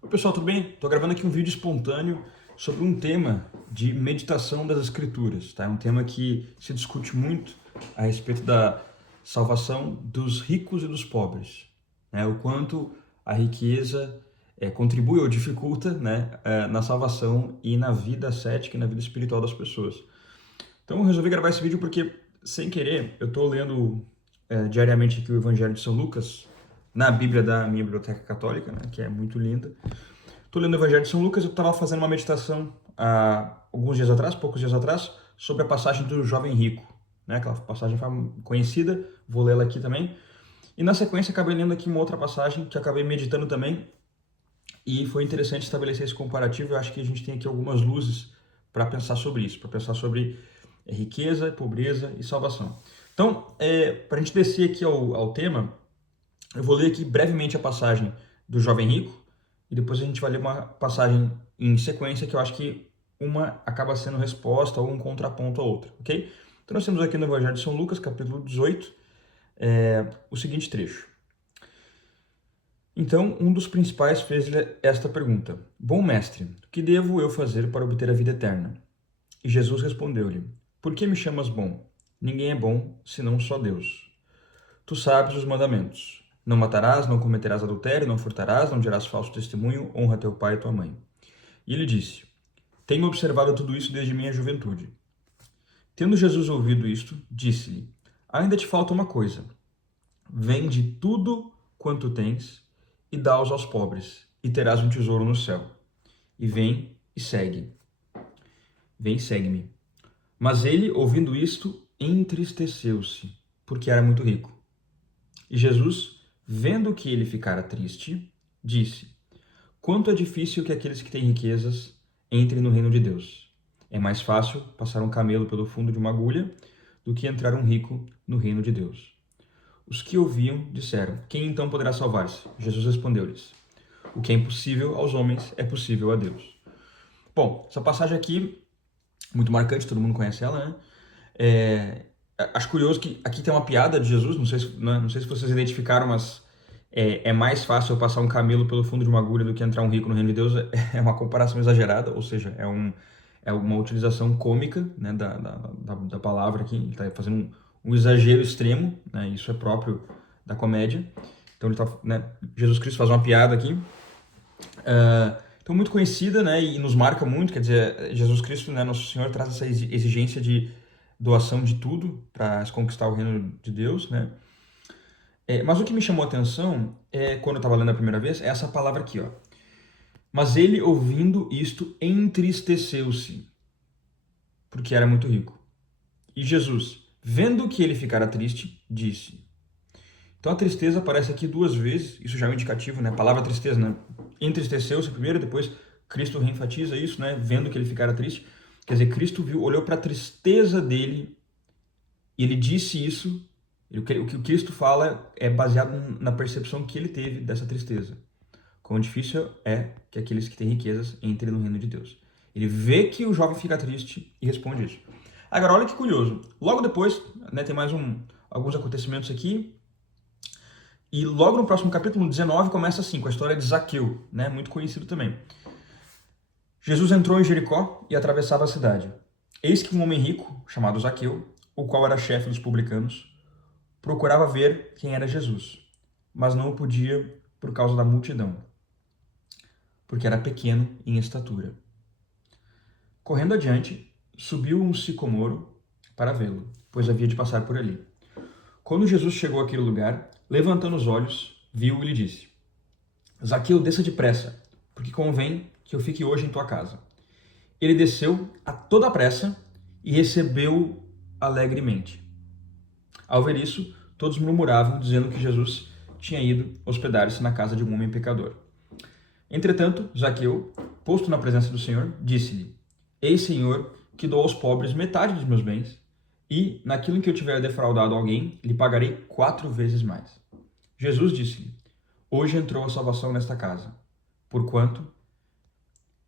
Oi pessoal, tudo bem? Estou gravando aqui um vídeo espontâneo sobre um tema de meditação das escrituras, tá? É um tema que se discute muito a respeito da salvação dos ricos e dos pobres, né? O quanto a riqueza contribui ou dificulta, né, na salvação e na vida cética e na vida espiritual das pessoas. Então eu resolvi gravar esse vídeo porque, sem querer, eu estou lendo diariamente aqui o Evangelho de São Lucas, na Bíblia da minha biblioteca católica, né, que é muito linda. Estou lendo o Evangelho de São Lucas, eu estava fazendo uma meditação há alguns dias atrás, poucos dias atrás, sobre a passagem do jovem rico, né? Aquela passagem conhecida, vou lê-la aqui também. E na sequência acabei lendo aqui uma outra passagem que acabei meditando também, e foi interessante estabelecer esse comparativo. Eu acho que a gente tem aqui algumas luzes para pensar sobre isso, para pensar sobre riqueza, pobreza e salvação. Então, para a gente descer aqui ao tema, eu vou ler aqui brevemente a passagem do jovem rico, e depois a gente vai ler uma passagem em sequência que eu acho que uma acaba sendo resposta ou um contraponto à outra, ok? Então nós temos aqui no Evangelho de São Lucas, capítulo 18, o seguinte trecho. Então, um dos principais fez-lhe esta pergunta: Bom mestre, o que devo eu fazer para obter a vida eterna? E Jesus respondeu-lhe: Por que me chamas bom? Ninguém é bom, senão só Deus. Tu sabes os mandamentos. Não matarás, não cometerás adultério, não furtarás, não dirás falso testemunho, honra teu pai e tua mãe. E ele disse: Tenho observado tudo isso desde minha juventude. Tendo Jesus ouvido isto, disse-lhe: Ainda te falta uma coisa. Vende tudo quanto tens e dá-os aos pobres, e terás um tesouro no céu. E vem e segue. Vem e segue-me. Mas ele, ouvindo isto, entristeceu-se, porque era muito rico. E Jesus, vendo que ele ficara triste, disse: Quanto é difícil que aqueles que têm riquezas entrem no reino de Deus. É mais fácil passar um camelo pelo fundo de uma agulha do que entrar um rico no reino de Deus. Os que ouviam disseram: Quem então poderá salvar-se? Jesus respondeu-lhes: O que é impossível aos homens é possível a Deus. Bom, essa passagem aqui, muito marcante, todo mundo conhece ela, né? Acho curioso que aqui tem uma piada de Jesus, não sei se vocês identificaram, mas é mais fácil eu passar um camelo pelo fundo de uma agulha do que entrar um rico no reino de Deus. É uma comparação exagerada, ou seja, é uma utilização cômica, né, da palavra aqui. Ele está fazendo um exagero extremo, né, isso é próprio da comédia. Então, né, Jesus Cristo faz uma piada aqui. Então, muito conhecida, né, e nos marca muito. Quer dizer, Jesus Cristo, né, Nosso Senhor, traz essa exigência de doação de tudo para se conquistar o reino de Deus, né? Mas o que me chamou a atenção, quando eu estava lendo a primeira vez, é essa palavra aqui, ó. Mas ele, ouvindo isto, entristeceu-se, porque era muito rico. E Jesus, vendo que ele ficara triste, disse. Então a tristeza aparece aqui duas vezes, isso já é um indicativo, né? A palavra tristeza, né? Entristeceu-se primeiro, depois Cristo reenfatiza isso, né? Vendo que ele ficara triste. Quer dizer, Cristo olhou para a tristeza dele e ele disse isso. O que o Cristo fala é baseado na percepção que ele teve dessa tristeza. Quão difícil é que aqueles que têm riquezas entrem no reino de Deus. Ele vê que o jovem fica triste e responde isso. Agora, olha que curioso. Logo depois, né, tem mais alguns acontecimentos aqui. E logo no próximo capítulo 19 começa assim, com a história de Zaqueu, né, muito conhecido também. Jesus entrou em Jericó e atravessava a cidade. Eis que um homem rico, chamado Zaqueu, o qual era chefe dos publicanos, procurava ver quem era Jesus, mas não o podia por causa da multidão, porque era pequeno em estatura. Correndo adiante, subiu um sicomoro para vê-lo, pois havia de passar por ali. Quando Jesus chegou àquele lugar, levantando os olhos, viu e lhe disse: Zaqueu, desça depressa, porque convém que eu fique hoje em tua casa. Ele desceu a toda pressa e recebeu-o alegremente. Ao ver isso, todos murmuravam, dizendo que Jesus tinha ido hospedar-se na casa de um homem pecador. Entretanto, Zaqueu, posto na presença do Senhor, disse-lhe: Ei, Senhor, que dou aos pobres metade dos meus bens, e, naquilo em que eu tiver defraudado alguém, lhe pagarei 4 vezes mais. Jesus disse-lhe: Hoje entrou a salvação nesta casa, porquanto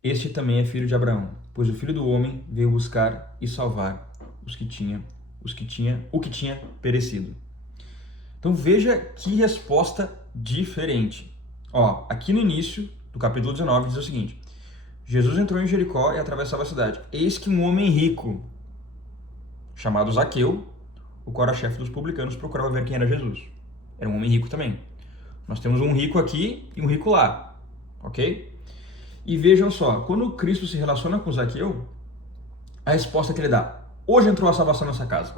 este também é filho de Abraão, pois o Filho do Homem veio buscar e salvar o que tinha perecido. Então veja que resposta diferente. Ó, aqui no início, do capítulo 19, diz o seguinte: Jesus entrou em Jericó e atravessava a cidade. Eis que um homem rico, chamado Zaqueu, o qual era chefe dos publicanos, procurava ver quem era Jesus. Era um homem rico também. Nós temos um rico aqui e um rico lá, ok? E vejam só, quando Cristo se relaciona com Zaqueu, a resposta que ele dá: hoje entrou a salvação nessa casa.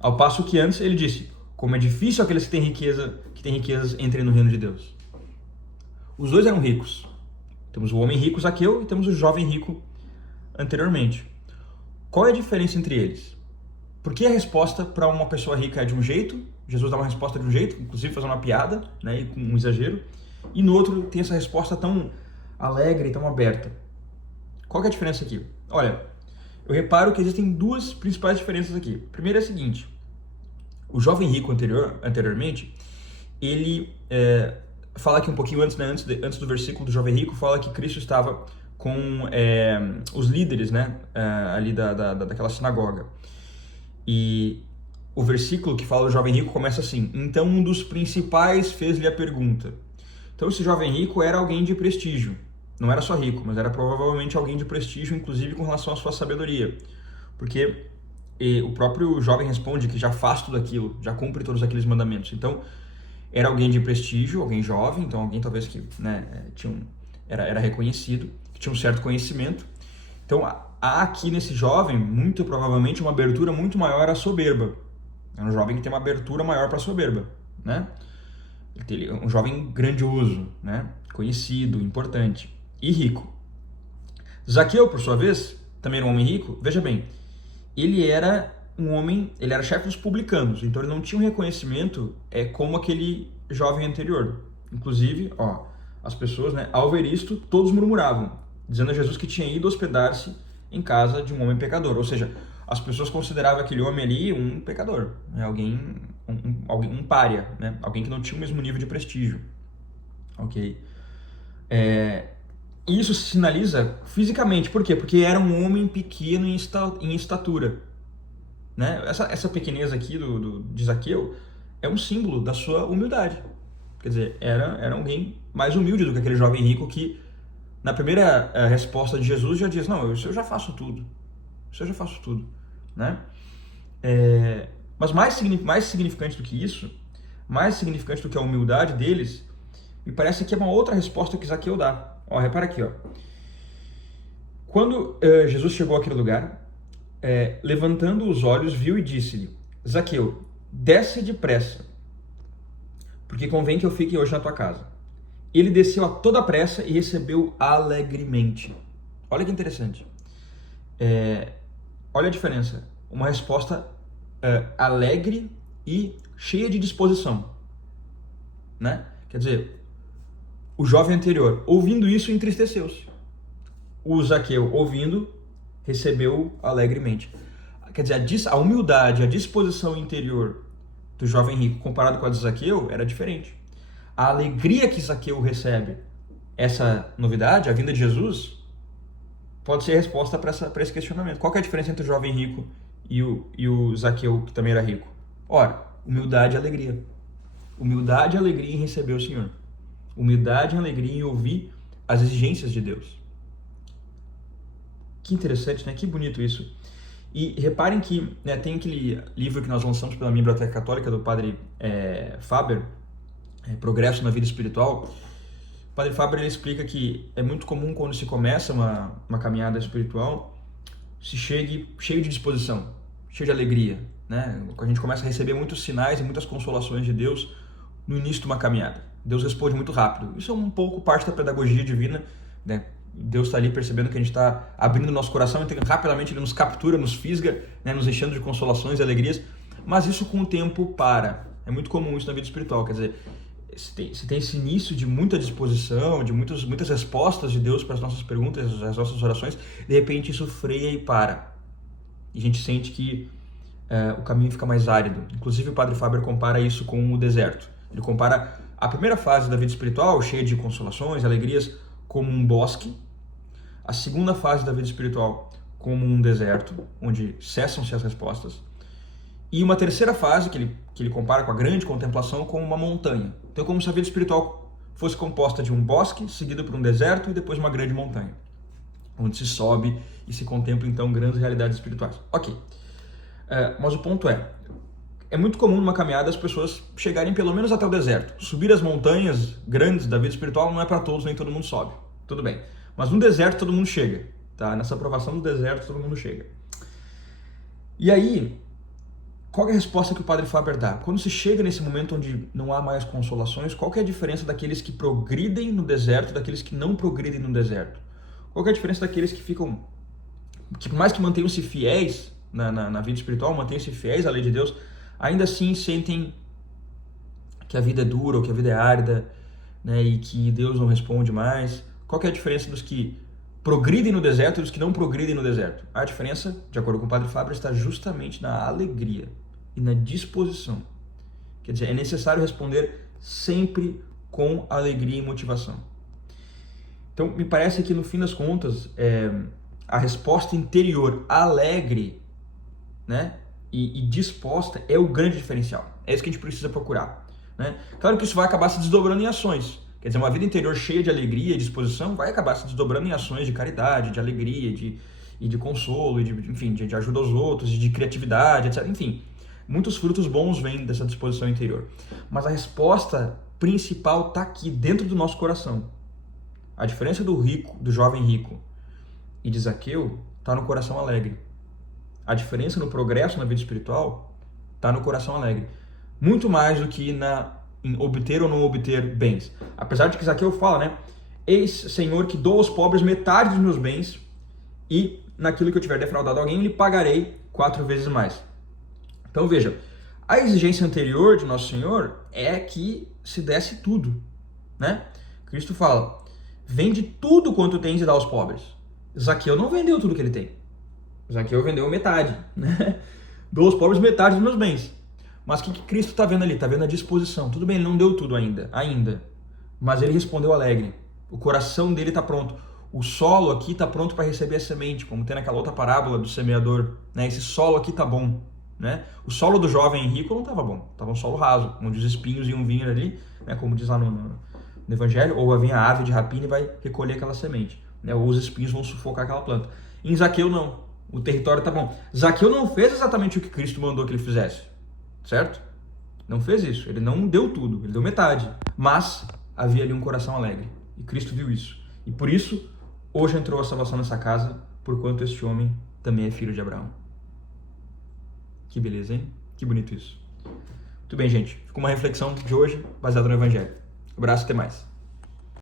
Ao passo que antes ele disse: como é difícil aqueles que têm riquezas entrem no reino de Deus. Os dois eram ricos. Temos o homem rico, Zaqueu, e temos o jovem rico anteriormente. Qual é a diferença entre eles? Por que a resposta para uma pessoa rica é de um jeito, Jesus dá uma resposta de um jeito, inclusive fazendo uma piada, né, e com um exagero, e no outro tem essa resposta tão alegre e tão aberta? Qual que é a diferença aqui? Olha, eu reparo que existem duas principais diferenças aqui. A primeira é a seguinte: o jovem rico anteriormente, ele fala aqui um pouquinho antes, né, antes do versículo do jovem rico, fala que Cristo estava com os líderes, né, ali daquela sinagoga. E o versículo que fala do jovem rico começa assim: então um dos principais fez-lhe a pergunta. Então esse jovem rico era alguém de prestígio. Não era só rico, mas era provavelmente alguém de prestígio, inclusive com relação à sua sabedoria. Porque o próprio jovem responde que já faz tudo aquilo, já cumpre todos aqueles mandamentos. Então, era alguém de prestígio, alguém jovem, então alguém talvez que, né, era reconhecido, que tinha um certo conhecimento. Então, há aqui nesse jovem, muito provavelmente, uma abertura muito maior à soberba. É um jovem que tem uma abertura maior para a soberba, né? Ele é um jovem grandioso, né? Conhecido, importante e rico. Zaqueu, por sua vez, também era um homem rico. Veja bem, ele era chefe dos publicanos, então ele não tinha um reconhecimento como aquele jovem anterior. Inclusive, as pessoas, né, ao ver isto, todos murmuravam, dizendo a Jesus que tinha ido hospedar-se em casa de um homem pecador. Ou seja, as pessoas consideravam aquele homem ali um pecador, né, um pária, né, alguém que não tinha o mesmo nível de prestígio. Ok? Isso se sinaliza fisicamente. Por quê? Porque era um homem pequeno em estatura. Né? Essa pequenez aqui de Zaqueu é um símbolo da sua humildade. Quer dizer, era alguém mais humilde do que aquele jovem rico que, na primeira resposta de Jesus, já diz: não, isso eu já faço tudo. Isso eu já faço tudo. Né? Mas mais significante do que isso, mais significante do que a humildade deles, me parece que é uma outra resposta que Zaqueu dá. Repara aqui. Quando Jesus chegou àquele lugar, levantando os olhos, viu e disse-lhe: Zaqueu, desce depressa, porque convém que eu fique hoje na tua casa. Ele desceu a toda pressa e recebeu alegremente. Olha que interessante. Olha a diferença. Uma resposta alegre e cheia de disposição. Né? Quer dizer, o jovem anterior, ouvindo isso, entristeceu-se. O Zaqueu, ouvindo, recebeu alegremente. Quer dizer, a humildade, a disposição interior do jovem rico comparado com a de Zaqueu era diferente. A alegria que Zaqueu recebe, essa novidade, a vinda de Jesus, pode ser a resposta para esse questionamento. Qual que é a diferença entre o jovem rico e o Zaqueu, que também era rico? Ora, humildade e alegria. Humildade e alegria em receber o Senhor. Humildade e alegria em ouvir as exigências de Deus. Que interessante, né? Que bonito isso. E reparem que, né, tem aquele livro que nós lançamos pela Biblioteca Católica do Padre Faber, Progresso na Vida Espiritual. O Padre Faber, ele explica que é muito comum quando se começa uma caminhada espiritual, se chegue cheio de disposição, cheio de alegria, né? A gente começa a receber muitos sinais e muitas consolações de Deus no início de uma caminhada. Deus responde muito rápido. Isso é um pouco parte da pedagogia divina, né? Deus está ali percebendo que a gente está abrindo nosso coração, então rapidamente ele nos captura, nos fisga, né? Nos enchendo de consolações e alegrias, mas isso com o tempo para. É muito comum isso na vida espiritual, quer dizer, se tem esse início de muita disposição, de muitas respostas de Deus para as nossas perguntas, as nossas orações, de repente isso freia e para. E a gente sente que o caminho fica mais árido. Inclusive o Padre Faber compara isso com o deserto. Ele compara a primeira fase da vida espiritual, cheia de consolações, alegrias, como um bosque. A segunda fase da vida espiritual como um deserto, onde cessam-se as respostas. E uma terceira fase, que ele compara com a grande contemplação, como uma montanha. Então é como se a vida espiritual fosse composta de um bosque, seguido por um deserto e depois uma grande montanha, onde se sobe e se contempla então grandes realidades espirituais. Ok, mas o ponto é muito comum numa caminhada as pessoas chegarem pelo menos até o deserto. Subir as montanhas grandes da vida espiritual não é para todos, nem todo mundo sobe. Tudo bem. Mas no deserto todo mundo chega, tá? Nessa aprovação do deserto todo mundo chega. E aí, qual é a resposta que o Padre Fáber dá? Quando se chega nesse momento onde não há mais consolações, qual é a diferença daqueles que progridem no deserto e daqueles que não progridem no deserto? Qual é a diferença daqueles que ficam, que por mais que mantenham-se fiéis na vida espiritual, mantenham-se fiéis à lei de Deus, ainda assim sentem que a vida é dura ou que a vida é árida, né, e que Deus não responde mais? Qual que é a diferença dos que progridem no deserto e dos que não progridem no deserto? A diferença, de acordo com o Padre Fábio, está justamente na alegria e na disposição. Quer dizer, é necessário responder sempre com alegria e motivação. Então, me parece que no fim das contas, a resposta interior alegre, né, e disposta é o grande diferencial. É isso que a gente precisa procurar, né? Claro que isso vai acabar se desdobrando em ações. Quer dizer, uma vida interior cheia de alegria e disposição vai acabar se desdobrando em ações de caridade, de alegria, de consolo, enfim, de ajuda aos outros, de criatividade, etc. Enfim, muitos frutos bons vêm dessa disposição interior. Mas a resposta principal está aqui, dentro do nosso coração. A diferença do rico, do jovem rico e de Zaqueu está no coração alegre. A diferença no progresso na vida espiritual está no coração alegre. Muito mais do que em obter ou não obter bens. Apesar de que Zaqueu fala, né? Eis, Senhor, que dou aos pobres metade dos meus bens e naquilo que eu tiver defraudado alguém, lhe pagarei 4 vezes mais. Então veja, a exigência anterior de Nosso Senhor é que se desse tudo, né? Cristo fala, vende tudo quanto tens e dá aos pobres. Zaqueu não vendeu tudo que ele tem. Zaqueu vendeu metade, né? Dou aos pobres metade dos meus bens. Mas o que Cristo está vendo ali? Está vendo a disposição. Tudo bem, ele não deu tudo ainda, mas ele respondeu alegre. O coração dele está pronto. O solo aqui está pronto para receber a semente, como tem naquela outra parábola do semeador, né? Esse solo aqui está bom, né? O solo do jovem rico não estava bom, estava um solo raso, onde os espinhos iam vir ali, né? Como diz lá no Evangelho, ou vem a ave de rapina e vai recolher aquela semente, né? Ou os espinhos vão sufocar aquela planta. Em Zaqueu não. O território está bom. Zaqueu não fez exatamente o que Cristo mandou que ele fizesse, certo? Não fez isso. Ele não deu tudo, ele deu metade. Mas havia ali um coração alegre. E Cristo viu isso. E por isso, hoje entrou a salvação nessa casa, porquanto este homem também é filho de Abraão. Que beleza, hein? Que bonito isso. Muito bem, gente. Ficou uma reflexão de hoje, baseada no Evangelho. Abraço e até mais.